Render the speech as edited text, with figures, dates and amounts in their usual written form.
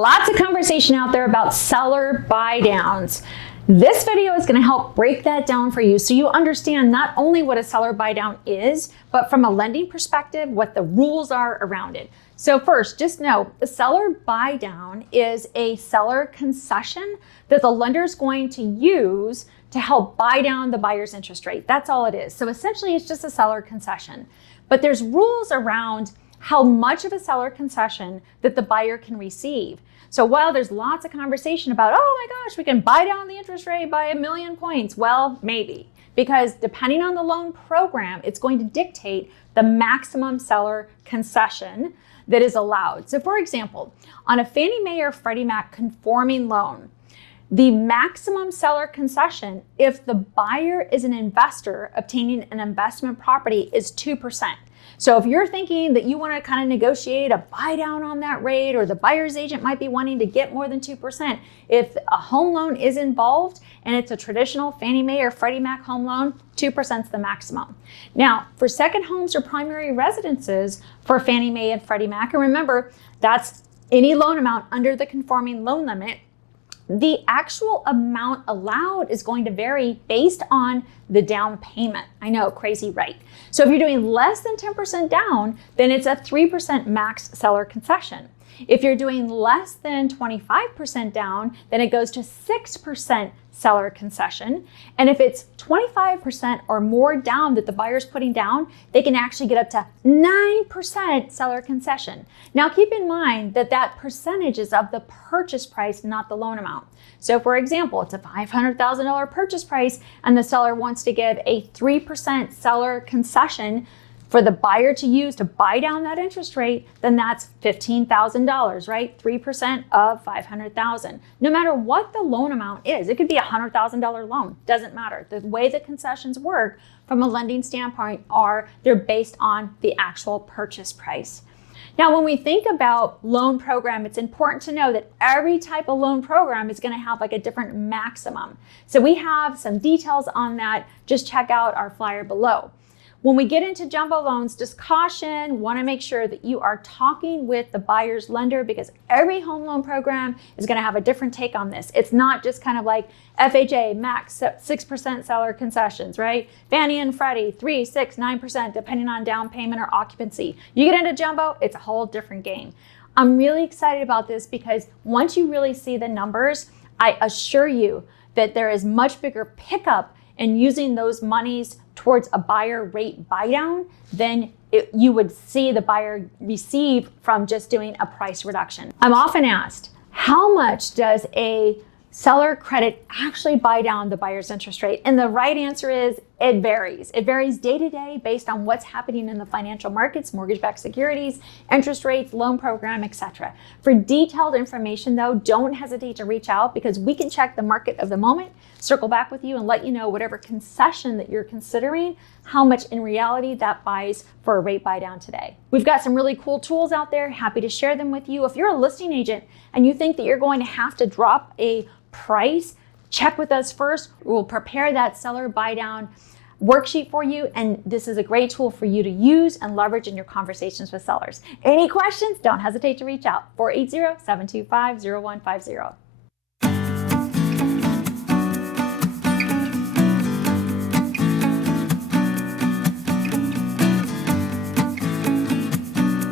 Lots of conversation out there about seller buy downs. This video is going to help break that down for you so you understand not only what a seller buy down is, but from a lending perspective, what the rules are around it. So first, just know the seller buy down is a seller concession that the lender is going to use to help buy down the buyer's interest rate. That's all it is. So essentially it's just a seller concession, but there's rules around how much of a seller concession that the buyer can receive. So while there's lots of conversation about, oh my gosh, we can buy down the interest rate by 1,000,000 points. Well, maybe, because depending on the loan program, it's going to dictate the maximum seller concession that is allowed. So for example, on a Fannie Mae or Freddie Mac conforming loan, the maximum seller concession, if the buyer is an investor obtaining an investment property, is 2%. So if you're thinking that you want to kind of negotiate a buy down on that rate, or the buyer's agent might be wanting to get more than 2%, if a home loan is involved and it's a traditional Fannie Mae or Freddie Mac home loan, 2% is the maximum. Now, for second homes or primary residences for Fannie Mae and Freddie Mac, and remember, that's any loan amount under the conforming loan limit, the actual amount allowed is going to vary based on the down payment. I know, crazy, right? So if you're doing less than 10% down, then it's a 3% max seller concession. If you're doing less than 25% down, then it goes to 6% seller concession. And if it's 25% or more down that the buyer's putting down, they can actually get up to 9% seller concession. Now keep in mind that that percentage is of the purchase price, not the loan amount. So for example, it's a $500,000 purchase price and the seller wants to give a 3% seller concession for the buyer to use to buy down that interest rate, then that's $15,000, right? 3% of $500,000. No matter what the loan amount is, it could be a $100,000 loan, doesn't matter. The way the concessions work from a lending standpoint they're based on the actual purchase price. Now, when we think about loan program, it's important to know that every type of loan program is going to have like a different maximum. So we have some details on that. Just check out our flyer below. When we get into jumbo loans, just caution, want to make sure that you are talking with the buyer's lender, because every home loan program is going to have a different take on this. It's not just kind of like FHA, max 6% seller concessions, right? Fannie and Freddie, 3, 6, 9%, depending on down payment or occupancy. You get into jumbo, it's a whole different game. I'm really excited about this because once you really see the numbers, I assure you that there is much bigger pickup in using those monies towards a buyer rate buy down than you would see the buyer receive from just doing a price reduction. I'm often asked, how much does a seller credit actually buy down the buyer's interest rate? And the right answer is it varies. It varies day to day based on what's happening in the financial markets, mortgage-backed securities, interest rates, loan program, etc. For detailed information though, don't hesitate to reach out, because we can check the market of the moment, circle back with you and let you know whatever concession that you're considering, how much in reality that buys for a rate buy down today. We've got some really cool tools out there, happy to share them with you. If you're a listing agent and you think that you're going to have to drop a price, check with us first. We'll prepare that seller buy down worksheet for you, and this is a great tool for you to use and leverage in your conversations with sellers. Any questions? Don't hesitate to reach out. 480-725-0150.